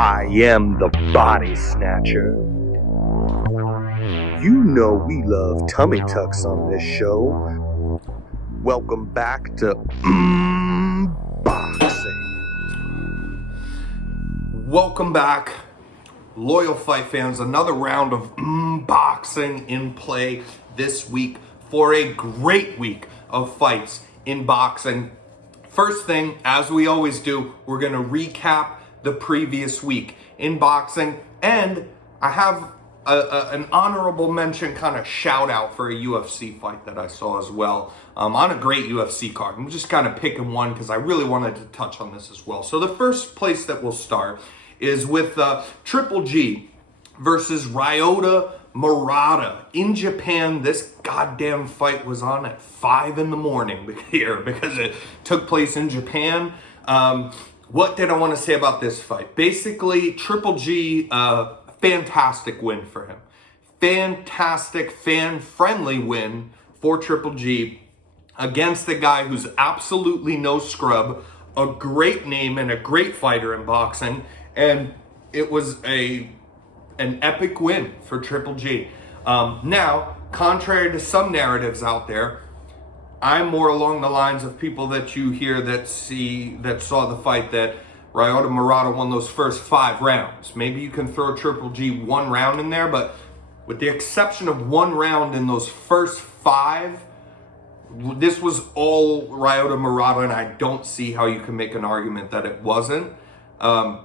I am the body snatcher. You know we love tummy tucks on this show. Welcome back to Boxing. Welcome back, loyal fight fans. Another round of boxing in play this week for a great week of fights in boxing. First thing, as we always do, we're going to recap the previous week in boxing, and I have an honorable mention kind of shout out for a UFC fight that I saw as well on a great UFC card. I'm just kind of picking one because I really wanted to touch on this as well. So the first place that we'll start is with Triple G versus Ryota Murata in Japan. This goddamn fight was on at 5 a.m. here because it took place in Japan. What did I want to say about this fight? Basically, Triple G, fantastic win for him. Fantastic, fan-friendly win for Triple G against the guy who's absolutely no scrub, a great name and a great fighter in boxing, and it was an epic win for Triple G. Now, contrary to some narratives out there, I'm more along the lines of people that you hear that saw the fight that Ryota Murata won those first 5 rounds. Maybe you can throw Triple G 1 round in there, but with the exception of 1 round in those first 5, this was all Ryota Murata, and I don't see how you can make an argument that it wasn't. And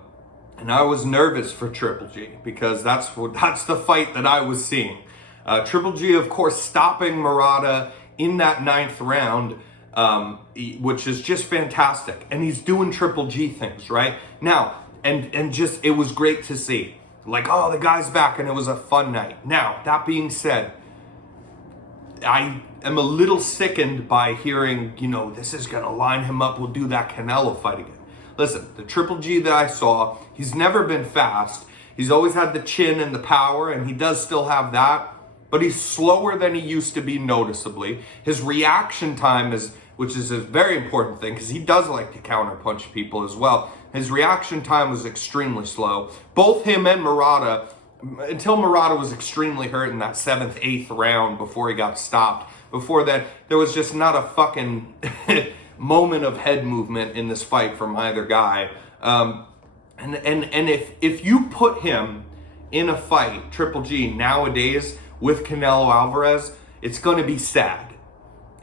I was nervous for Triple G because that's the fight that I was seeing. Triple G, of course, stopping Murata in that 9th round, which is just fantastic. And he's doing Triple G things, right? Now, and just, it was great to see. Like, oh, the guy's back, and it was a fun night. Now, that being said, I am a little sickened by hearing, this is going to line him up. We'll do that Canelo fight again. Listen, the Triple G that I saw, he's never been fast. He's always had the chin and the power, and he does still have that. But he's slower than he used to be noticeably. His reaction time which is a very important thing, because he does like to counterpunch people as well. His reaction time was extremely slow. Both him and Murata, until Murata was extremely hurt in that 7th, 8th round before he got stopped. Before that, there was just not a fucking moment of head movement in this fight from either guy. And if you put him in a fight, Triple G, nowadays with Canelo Alvarez, it's going to be sad.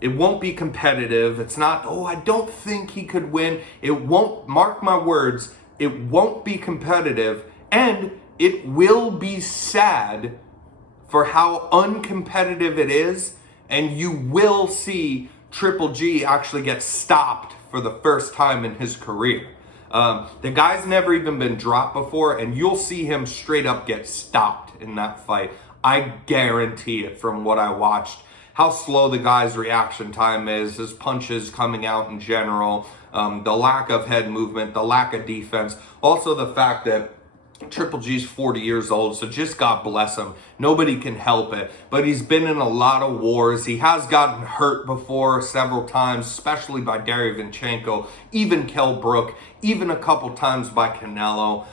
It won't be competitive. It's not, I don't think he could win. It won't, mark my words, it won't be competitive, and it will be sad for how uncompetitive it is, and you will see Triple G actually get stopped for the first time in his career. The guy's never even been dropped before, and you'll see him straight up get stopped in that fight. I guarantee it from what I watched. How slow the guy's reaction time is, his punches coming out in general, the lack of head movement, the lack of defense. Also the fact that Triple G's 40 years old, so just God bless him. Nobody can help it. But he's been in a lot of wars. He has gotten hurt before several times, especially by Derevyanchenko, even Kell Brook, even a couple times by Canelo.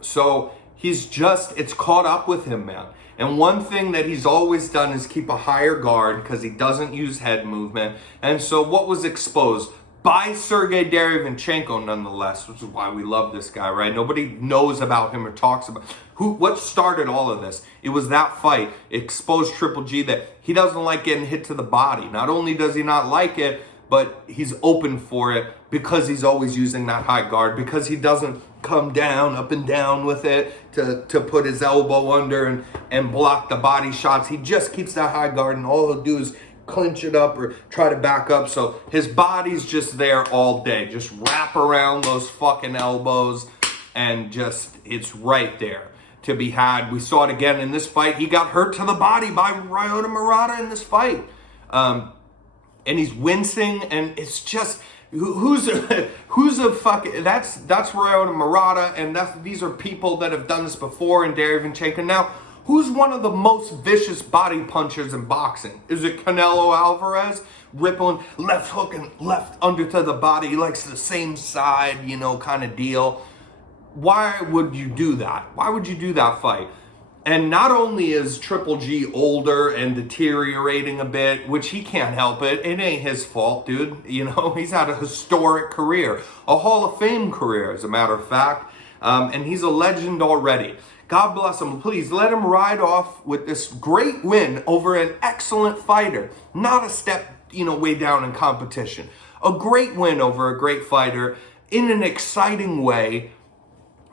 So it's caught up with him, man. And one thing that he's always done is keep a higher guard because he doesn't use head movement. And so what was exposed by Sergey Derevyanchenko, nonetheless, which is why we love this guy, right? Nobody knows about him or talks about what started all of this. It was that fight. It exposed Triple G that he doesn't like getting hit to the body. Not only does he not like it, but he's open for it because he's always using that high guard, because he doesn't come down, up and down with it to put his elbow under and block the body shots. He just keeps that high guard, and all he'll do is clinch it up or try to back up. So his body's just there all day. Just wrap around those fucking elbows, and it's right there to be had. We saw it again in this fight. He got hurt to the body by Ryota Murata in this fight. And he's wincing, and it's just, who's a fucking, that's Ryota Murata, and these are people that have done this before in Derevyanchenko. Now, who's one of the most vicious body punchers in boxing? Is it Canelo Alvarez? Rippling left hook and left under to the body. He likes the same side, kind of deal. why would you do that? Why would you do that fight? And not only is Triple G older and deteriorating a bit, which he can't help it ain't his fault, dude. You know, he's had a historic career, a Hall of Fame career, as a matter of fact. And he's a legend already. God bless him. Please let him ride off with this great win over an excellent fighter. Not a step, way down in competition. A great win over a great fighter in an exciting way.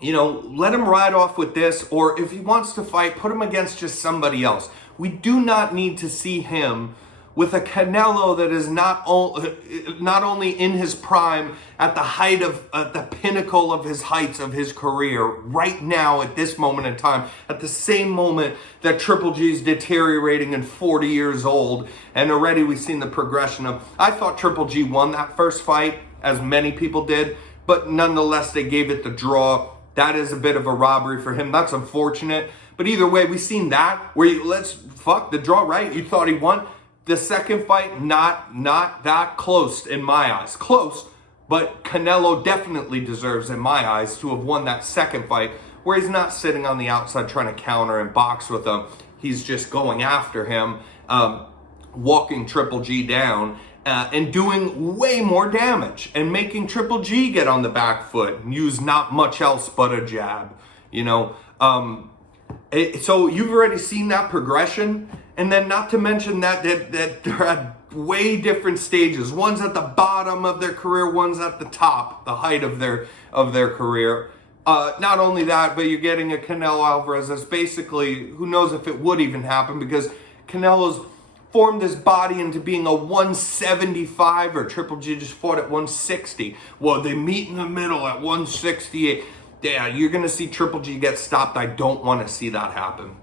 Let him ride off with this, or if he wants to fight, put him against just somebody else. We do not need to see him with a Canelo that is not only in his prime, at the height of, the pinnacle of his heights of his career, right now at this moment in time, at the same moment that Triple G is deteriorating and 40 years old, and already we've seen the progression of, I thought Triple G won that first fight, as many people did, but nonetheless they gave it the draw. That is a bit of a robbery for him. That's unfortunate. But either way, we've seen that where the draw, right? You thought he won. The second fight, not that close in my eyes. Close, but Canelo definitely deserves, in my eyes, to have won that second fight, where he's not sitting on the outside trying to counter and box with him. He's just going after him, walking Triple G down, and doing way more damage and making Triple G get on the back foot and use not much else but a jab, so you've already seen that progression, and then not to mention that they're at way different stages. One's at the bottom of their career, one's at the top, the height of their career. Not only that, but you're getting a Canelo Alvarez that's basically, who knows if it would even happen, because Canelo's formed his body into being a 175, or Triple G just fought at 160. Well, they meet in the middle at 168. Yeah, you're going to see Triple G get stopped. I don't want to see that happen.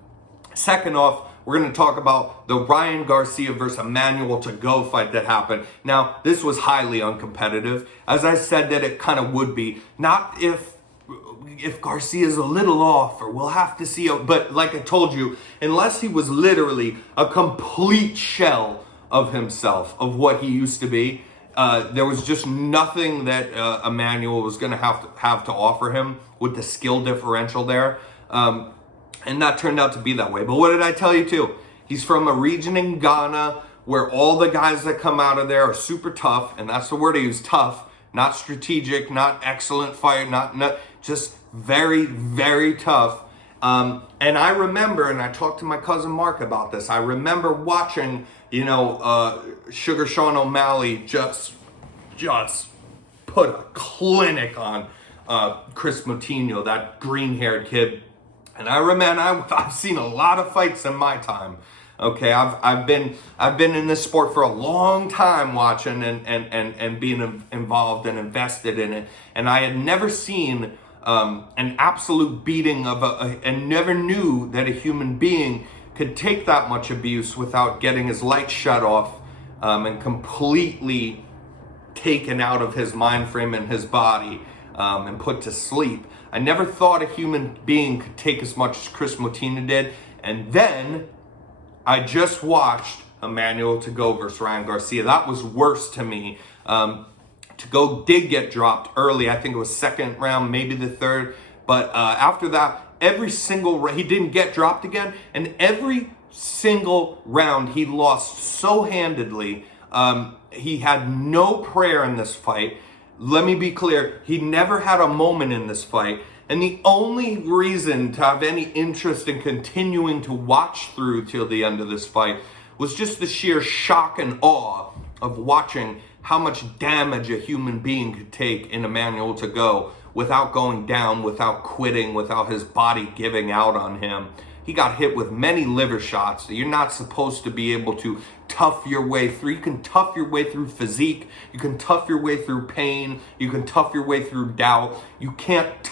Second off, we're going to talk about the Ryan Garcia versus Emmanuel To-Go fight that happened. Now, this was highly uncompetitive. As I said that it kind of would be. Not if Garcia's a little off, or we'll have to see. But like I told you, unless he was literally a complete shell of himself, of what he used to be, there was just nothing that Emmanuel was going to have to offer him with the skill differential there. And that turned out to be that way. But what did I tell you too? He's from a region in Ghana where all the guys that come out of there are super tough. And that's the word I use, tough. Not strategic, not excellent fight, not just very, very tough. And I remember, and I talked to my cousin Mark about this, I remember watching, Sugar Sean O'Malley just put a clinic on Chris Moutinho, that green-haired kid. And I remember, I've seen a lot of fights in my time. Okay, I've been in this sport for a long time, watching and being involved and invested in it, and I had never seen an absolute beating of and never knew that a human being could take that much abuse without getting his light shut off and completely taken out of his mind frame and his body and put to sleep. I never thought a human being could take as much as Chris Moutinho did. And then I just watched Emmanuel To-Go versus Ryan Garcia. That was worse to me. To-Go did get dropped early. I think it was second round, maybe the third. But after that, he didn't get dropped again. And every single round he lost so handedly. He had no prayer in this fight. Let me be clear, he never had a moment in this fight. And the only reason to have any interest in continuing to watch through till the end of this fight was just the sheer shock and awe of watching how much damage a human being could take in Emmanuel To-Go without going down, without quitting, without his body giving out on him. He got hit with many liver shots. You're not supposed to be able to tough your way through. You can tough your way through physique. You can tough your way through pain. You can tough your way through doubt. You can't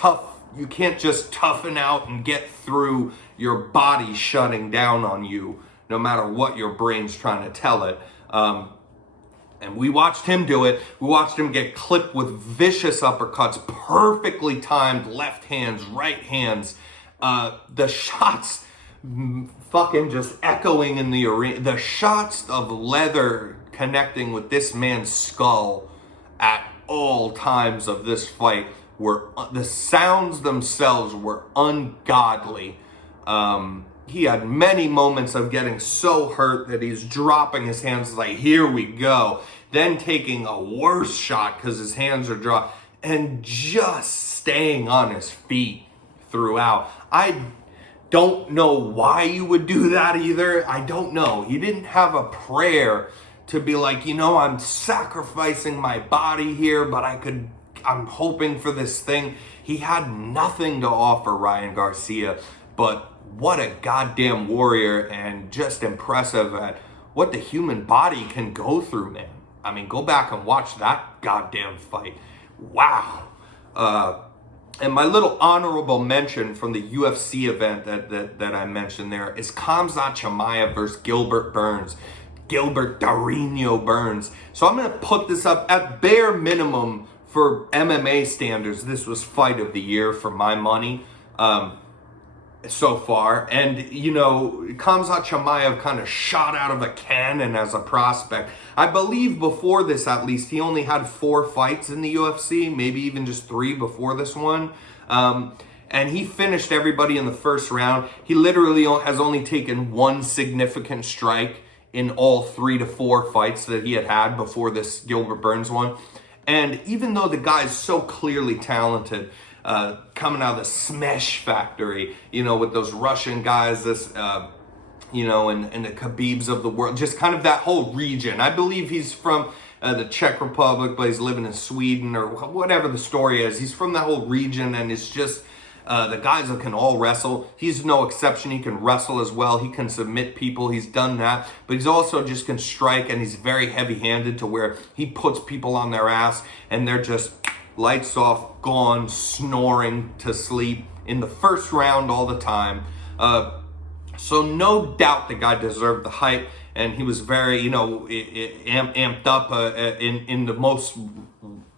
just toughen out and get through your body shutting down on you, no matter what your brain's trying to tell it. And we watched him do it. We watched him get clipped with vicious uppercuts, perfectly timed left hands, right hands. The shots fucking just echoing in the arena. The shots of leather connecting with this man's skull at all times of this fight the sounds themselves were ungodly. He had many moments of getting so hurt that he's dropping his hands like, here we go. Then taking a worse shot because his hands are dropped and just staying on his feet throughout. I don't know why you would do that either. I don't know. He didn't have a prayer to be like, I'm sacrificing my body here, but I'm hoping for this thing. He had nothing to offer, Ryan Garcia, but what a goddamn warrior, and just impressive at what the human body can go through, man. I mean, go back and watch that goddamn fight. Wow. And my little honorable mention from the UFC event that I mentioned there is Khamzat Chimaev versus Gilbert Burns. Gilbert Darino Burns. So I'm going to put this up at bare minimum for MMA standards. This was fight of the year for my money. So far. And, Khamzat Chimaev kind of shot out of a cannon as a prospect. I believe before this, at least, he only had 4 fights in the UFC, maybe even just 3 before this one. And he finished everybody in the first round. He literally has only taken 1 significant strike in all 3 to 4 fights that he had before this Gilbert Burns one. And even though the guy's so clearly talented, coming out of the Smash Factory, with those Russian guys, and the Khabibs of the world, just kind of that whole region. I believe he's from the Czech Republic, but he's living in Sweden or whatever the story is. He's from that whole region, and it's just the guys that can all wrestle. He's no exception. He can wrestle as well. He can submit people. He's done that, but he's also just can strike, and he's very heavy-handed to where he puts people on their ass, and they're just lights off, gone, snoring to sleep in the first round all the time. So no doubt the guy deserved the hype, and he was very, amped up in the most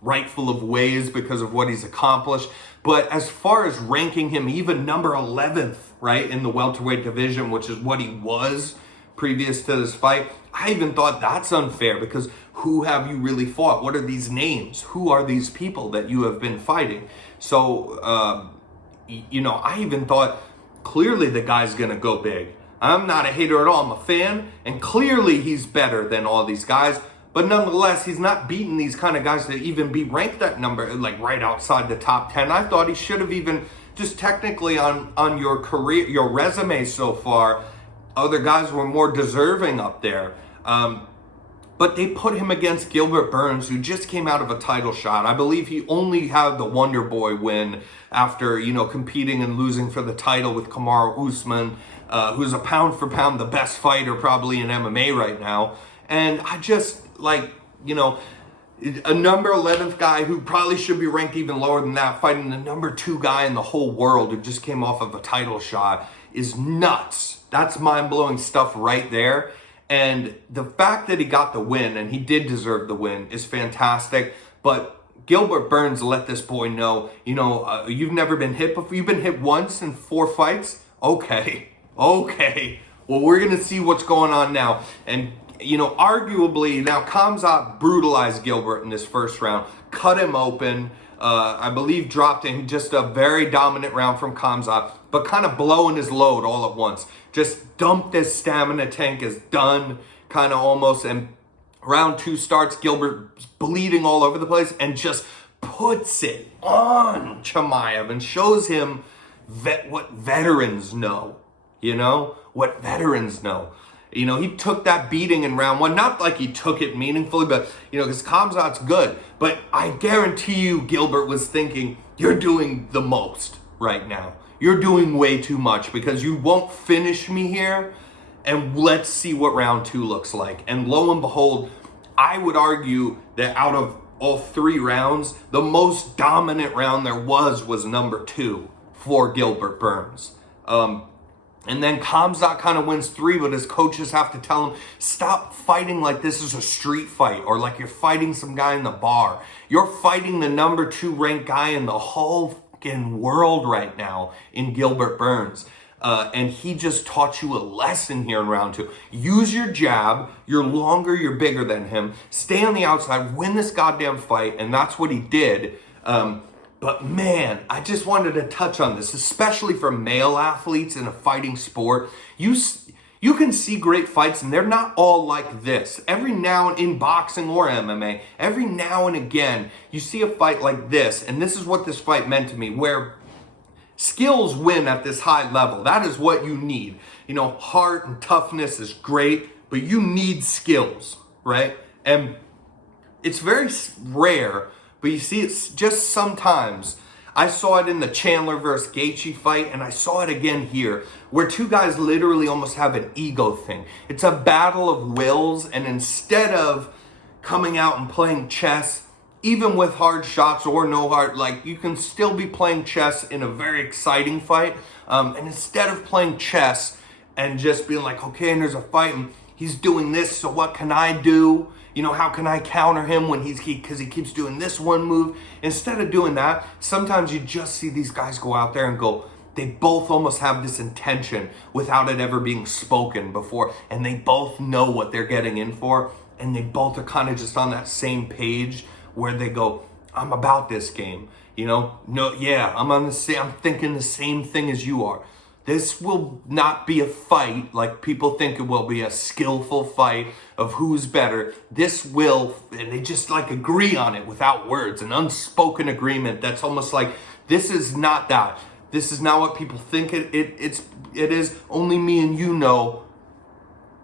rightful of ways because of what he's accomplished. But as far as ranking him even number 11th, right, in the welterweight division, which is what he was previous to this fight, I even thought that's unfair, because who have you really fought? What are these names? Who are these people that you have been fighting? So, I even thought clearly the guy's going to go big. I'm not a hater at all. I'm a fan, and clearly he's better than all these guys. But nonetheless, he's not beating these kind of guys to even be ranked that number, like right outside the top 10. I thought he should have even, just technically on your career, your resume so far, other guys were more deserving up there. But they put him against Gilbert Burns, who just came out of a title shot. I believe he only had the Wonder Boy win after, competing and losing for the title with Kamaru Usman, who's a pound for pound the best fighter probably in MMA right now. And I just, a number 11th guy who probably should be ranked even lower than that, fighting the number 2 guy in the whole world who just came off of a title shot is nuts. That's mind-blowing stuff right there. And the fact that he got the win, and he did deserve the win, is fantastic. But Gilbert Burns let this boy know, you've never been hit before. You've been hit once in 4 fights? Okay. Well, we're going to see what's going on now. And, arguably, now Khamzat brutalized Gilbert in this first round, cut him open. I believe dropped in just a very dominant round from Khamzat, but kind of blowing his load all at once. Just dumped his stamina tank, is done, kind of almost. And round 2 starts, Gilbert bleeding all over the place, and just puts it on Chimaev and shows him what veterans know, what veterans know. He took that beating in round 1, not like he took it meaningfully, but, because Khamzat's good. But I guarantee you Gilbert was thinking, you're doing the most right now. You're doing way too much, because you won't finish me here, and let's see what round 2 looks like. And lo and behold, I would argue that out of all 3 rounds, the most dominant round there was number 2 for Gilbert Burns. And then Khamzat kind of wins 3, but his coaches have to tell him, stop fighting like this is a street fight, or like you're fighting some guy in the bar. You're fighting the number 2 ranked guy in the whole fucking world right now in Gilbert Burns. And he just taught you a lesson here in round 2. Use your jab. You're longer, you're bigger than him. Stay on the outside, win this goddamn fight, and that's what he did. But man, I just wanted to touch on this, especially for male athletes in a fighting sport. You can see great fights and they're not all like this. Every now and in boxing or MMA, every now and again, you see a fight like this. And this is what this fight meant to me, where skills win at this high level. That is what you need. You know, heart and toughness is great, but you need skills, right? And it's very rare, but you see it just sometimes. I saw it in the Chandler versus Gaethje fight, and I saw it again here, where two guys literally almost have an ego thing. It's a battle of wills, and instead of coming out and playing chess, even with hard shots or no hard, like you can still be playing chess in a very exciting fight. And instead of playing chess and just being like, okay, and there's a fight, and he's doing this, so what can I do? You know, how can I counter him when because he keeps doing this one move? Instead of doing that, sometimes you just see these guys go out there and go, they both almost have this intention without it ever being spoken before. And they both know what they're getting in for. And they both are kind of just on that same page where they go, I'm about this game. You know, no, yeah, I'm thinking the same thing as you are. This will not be a fight like people think it will be, a skillful fight of who's better. This will, and they just like agree on it without words, an unspoken agreement that's almost like, this is not that. This is not what people think it is. Only me and you know.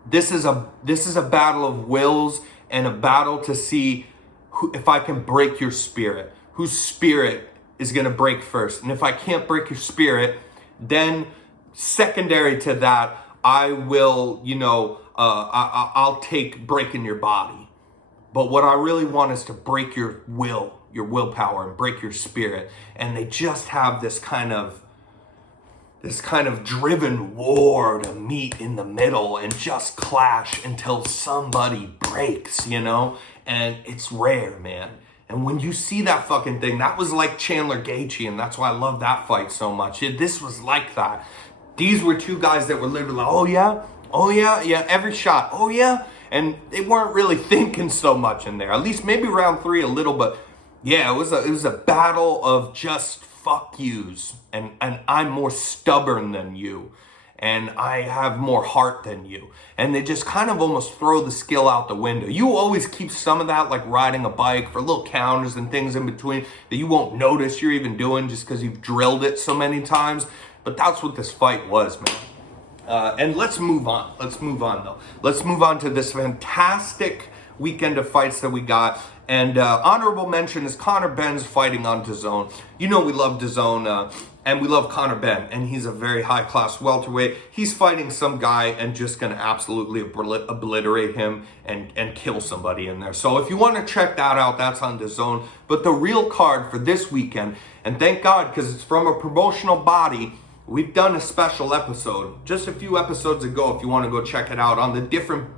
This is a battle of wills and a battle to see if I can break your spirit. Whose spirit is going to break first? And if I can't break your spirit, then secondary to that, I will, I'll take breaking your body. But what I really want is to break your willpower, and break your spirit. And they just have this kind of driven war to meet in the middle and just clash until somebody breaks, and it's rare, man. And when you see that fucking thing, that was like Chandler Gaethje, and that's why I love that fight so much. This was like that. These were two guys that were literally like, oh yeah, every shot, oh yeah. And they weren't really thinking so much in there. At least maybe round 3 a little, but yeah, it was a battle of just fuck yous. And I'm more stubborn than you. And I have more heart than you. And they just kind of almost throw the skill out the window. You always keep some of that, like riding a bike, for little counters and things in between that you won't notice you're even doing just because you've drilled it so many times. But that's what this fight was, man. And let's move on. Let's move on to this fantastic weekend of fights that we got. And honorable mention is Conor Ben's fighting on DAZN. You know we love DAZN, and we love Conor Ben. And he's a very high-class welterweight. He's fighting some guy and just going to absolutely obliterate him and kill somebody in there. So if you want to check that out, that's on DAZN. But the real card for this weekend, and thank God because it's from a promotional body, we've done a special episode just a few episodes ago, if you want to go check it out, on the different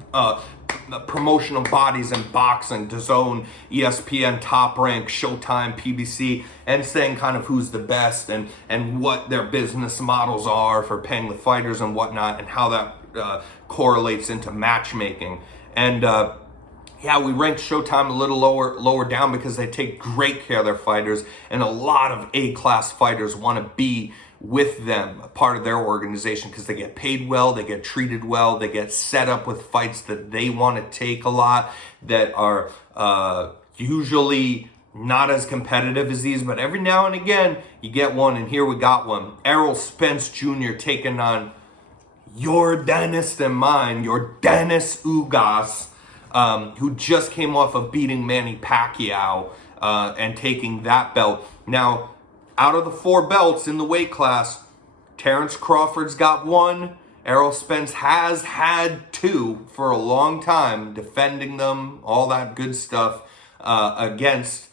promotional bodies in boxing, DAZN, ESPN, Top Rank, Showtime, PBC, and saying kind of who's the best and what their business models are for paying the fighters and whatnot, and how that correlates into matchmaking. And yeah, we ranked Showtime a little lower down because they take great care of their fighters, and a lot of A-class fighters want to be with them, a part of their organization, because they get paid well, they get treated well, they get set up with fights that they want to take a lot, that are usually not as competitive as these, but every now and again you get one, and here we got one. Errol Spence Jr. taking on your Dennis and mine, your Dennis Ugas, who just came off of beating Manny Pacquiao and taking that belt. Now, out of the 4 belts in the weight class, Terrence Crawford's got 1. Errol Spence has had 2 for a long time, defending them, all that good stuff, against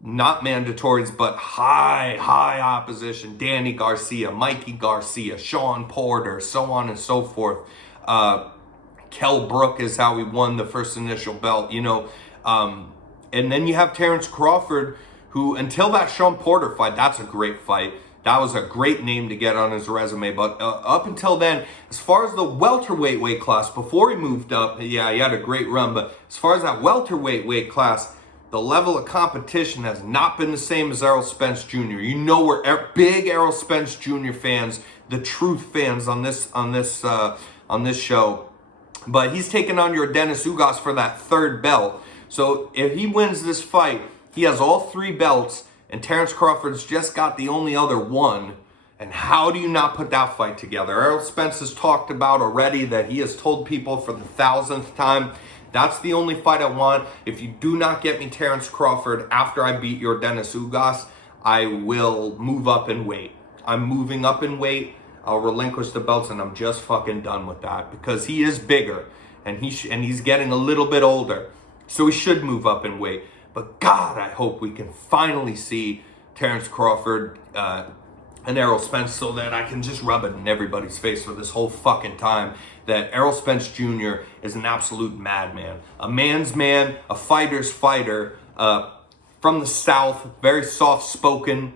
not mandatories, but high opposition. Danny Garcia, Mikey Garcia, Sean Porter, so on and so forth. Kell Brook is how he won the first initial belt, and then you have Terrence Crawford, who, until that Sean Porter fight, that's a great fight. That was a great name to get on his resume. But up until then, as far as the welterweight weight class, before he moved up, yeah, he had a great run. But as far as that welterweight weight class, the level of competition has not been the same as Errol Spence Jr. You know we're big Errol Spence Jr. fans, the truth fans on this show. But he's taking on your Dennis Ugas for that third belt. So if he wins this fight, he has all 3 belts, and Terence Crawford's just got the only other one. And how do you not put that fight together? Errol Spence has talked about already that he has told people for the 1,000th time, that's the only fight I want. If you do not get me Terence Crawford after I beat your Dennis Ugas, I will move up in weight. I'm moving up in weight. I'll relinquish the belts, and I'm just fucking done with that, because he is bigger and he's getting a little bit older, so he should move up in weight. But God, I hope we can finally see Terence Crawford and Errol Spence, so that I can just rub it in everybody's face for this whole fucking time that Errol Spence Jr. is an absolute madman, a man's man, a fighter's fighter, from the South, very soft-spoken,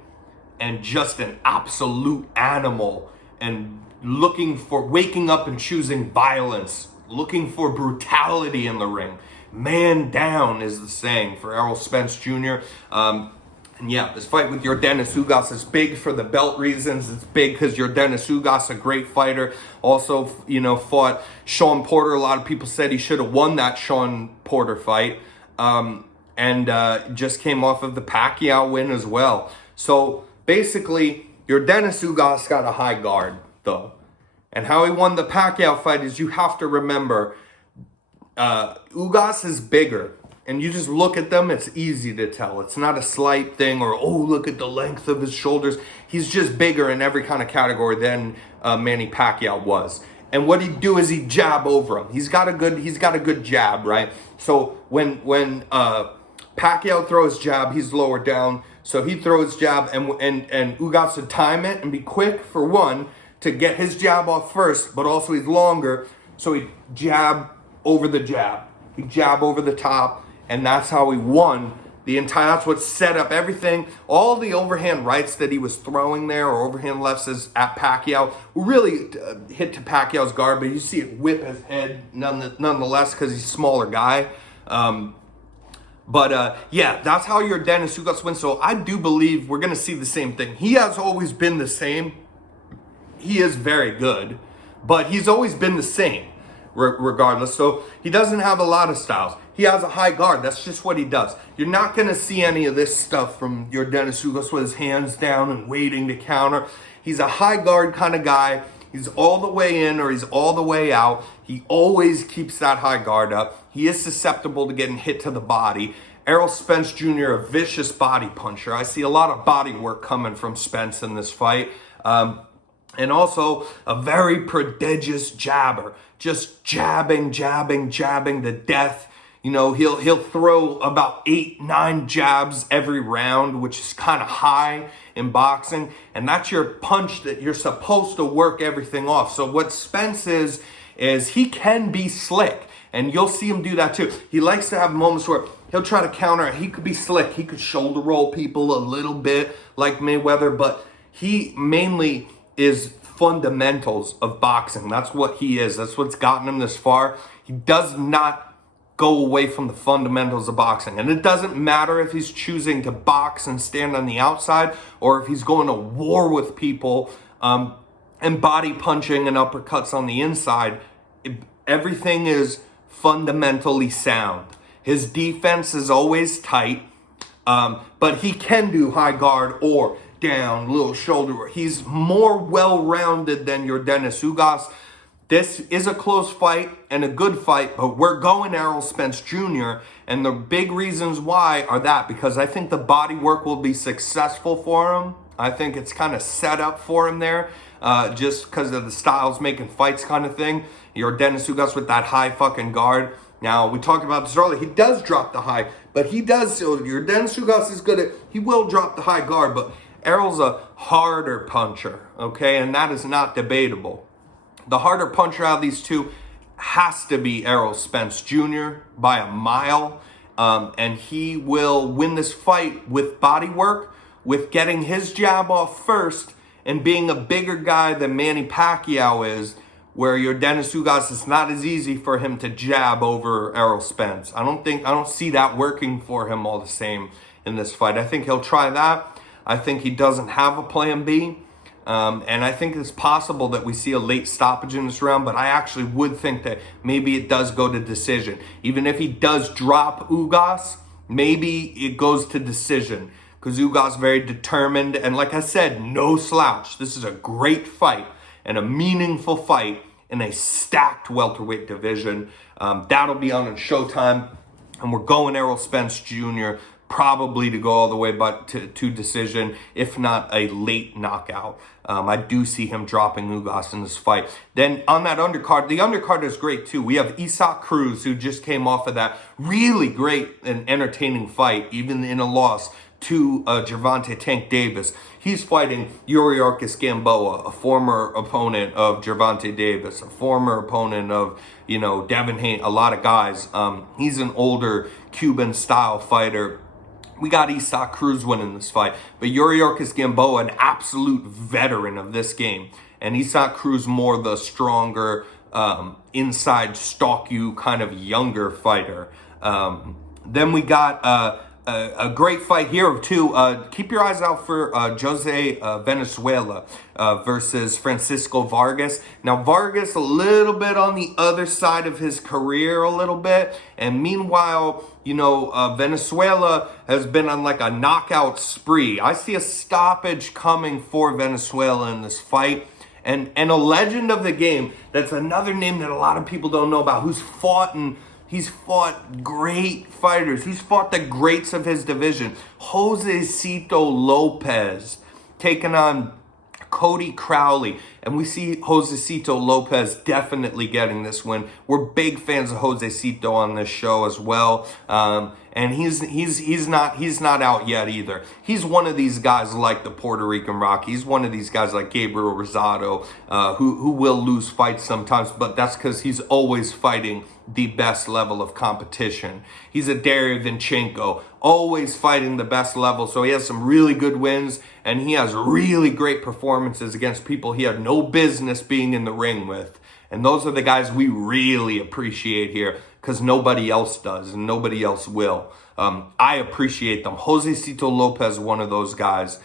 and just an absolute animal, and waking up and choosing violence, looking for brutality in the ring. Man down is the saying for Errol Spence Jr. And yeah, this fight with your Dennis Ugas is big for the belt reasons. It's big because your Dennis Ugas, a great fighter, also, fought Sean Porter. A lot of people said he should have won that Sean Porter fight. And just came off of the Pacquiao win as well. So basically, your Dennis Ugas got a high guard, though. And how he won the Pacquiao fight is, you have to remember, Ugas is bigger. And you just look at them, it's easy to tell. It's not a slight thing or, oh, look at the length of his shoulders. He's just bigger in every kind of category than Manny Pacquiao was. And what he'd do is he'd jab over him. He's got a good jab, right? So when Pacquiao throws jab, he's lower down. So he throws jab, and Ugas would time it and be quick, for one, to get his jab off first, but also he's longer. So he'd jab over the jab. He'd jab over the top. And that's how he won that's what set up everything. All the overhand rights that he was throwing there, or overhand lefts at Pacquiao, really hit to Pacquiao's guard, but you see it whip his head nonetheless, because he's a smaller guy. Yeah, that's how your Dennis Ugas wins. So I do believe we're going to see the same thing. He has always been the same. He is very good, but he's always been the same regardless. So he doesn't have a lot of styles. He has a high guard. That's just what he does. You're not going to see any of this stuff from your Dennis Ugas with his hands down and waiting to counter. He's a high guard kind of guy. He's all the way in or he's all the way out. He always keeps that high guard up. He is susceptible to getting hit to the body. Errol Spence Jr., a vicious body puncher. I see a lot of body work coming from Spence in this fight. And also a very prodigious jabber. Just jabbing to death. He'll throw about 8-9 jabs every round, which is kind of high in boxing. And that's your punch that you're supposed to work everything off. So what Spence is he can be slick. And you'll see him do that too. He likes to have moments where he'll try to counter. He could be slick. He could shoulder roll people a little bit like Mayweather. But he mainly is fundamentals of boxing. That's what he is. That's what's gotten him this far. He does not go away from the fundamentals of boxing. And it doesn't matter if he's choosing to box and stand on the outside, or if he's going to war with people and body punching and uppercuts on the inside. Everything is fundamentally sound. His defense is always tight, but he can do high guard or down, little shoulder. He's more well-rounded than your Dennis Ugas. This is a close fight and a good fight, but we're going Errol Spence Jr. And the big reasons why are that, because I think the body work will be successful for him. I think it's kind of set up for him there, just because of the styles making fights kind of thing. Your Dennis Ugas with that high fucking guard. Now, we talked about this earlier. He does drop the high, but he does. So your Dennis Ugas is good at, he will drop the high guard, but Errol's a harder puncher, okay? And that is not debatable. The harder puncher out of these two has to be Errol Spence Jr. by a mile. And he will win this fight with body work, with getting his jab off first, and being a bigger guy than Manny Pacquiao is, where your Dennis Ugas, it's not as easy for him to jab over Errol Spence. I don't see that working for him all the same in this fight. I think he'll try that. I think he doesn't have a plan B. And I think it's possible that we see a late stoppage in this round, but I actually would think that maybe it does go to decision. Even if he does drop Ugas, maybe it goes to decision, because Ugas is very determined. And like I said, no slouch. This is a great fight and a meaningful fight in a stacked welterweight division. That'll be on Showtime. And we're going Errol Spence Jr., probably to go all the way but to decision, if not a late knockout. I do see him dropping Ugas in this fight. Then on that undercard, the undercard is great too. We have Isaac Cruz, who just came off of that really great and entertaining fight, even in a loss to Gervonta Tank Davis. He's fighting Yuriorkis Gamboa, a former opponent of Gervonta Davis, a former opponent of, Devin Haney, a lot of guys. He's an older Cuban-style fighter. We got Isaac Cruz winning this fight, but Yuriorkis Gamboa, an absolute veteran of this game, and Isaac Cruz more the stronger, inside stalk you kind of younger fighter. Then we got a great fight here too. Keep your eyes out for Jose Venezuela versus Francisco Vargas. Now Vargas a little bit on the other side of his career a little bit, and meanwhile, Venezuela has been on like a knockout spree. I see a stoppage coming for Venezuela in this fight. And a legend of the game, that's another name that a lot of people don't know about, he's fought great fighters. He's fought the greats of his division. Josecito Lopez taking on Cody Crowley. And we see Josecito Lopez definitely getting this win. We're big fans of Josecito on this show as well. And he's not out yet either. He's one of these guys like the Puerto Rican Rocky. He's one of these guys like Gabriel Rosado, who will lose fights sometimes, but that's because he's always fighting the best level of competition. He's a Derevyanchenko, always fighting the best level. So he has some really good wins, and he has really great performances against people he had no business being in the ring with. And those are the guys we really appreciate here, because nobody else does and nobody else will. I appreciate them. Josecito Lopez, one of those guys.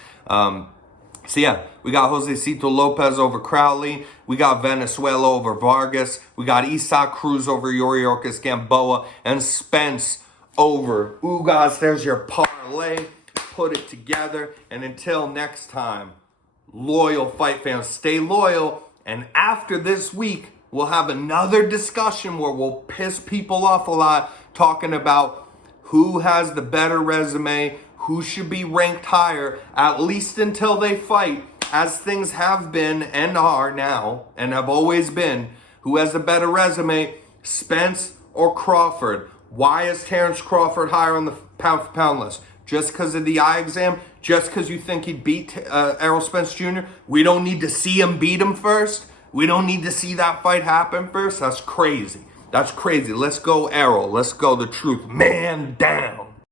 So yeah, we got Josecito Lopez over Crowley. We got Venezuela over Vargas. We got Isaac Cruz over Yuriorkis Gamboa. And Spence over Ugas. There's your parlay. Put it together. And until next time, loyal fight fans, stay loyal. And after this week, we'll have another discussion where we'll piss people off a lot, talking about who has the better resume, who should be ranked higher, at least until they fight, as things have been and are now, and have always been. Who has a better resume, Spence or Crawford? Why is Terrence Crawford higher on the pound-for-pound list? Just because of the eye exam? Just because you think he'd beat Errol Spence Jr.? We don't need to see him beat him first? We don't need to see that fight happen first? That's crazy. That's crazy. Let's go Errol. Let's go the truth. Man down.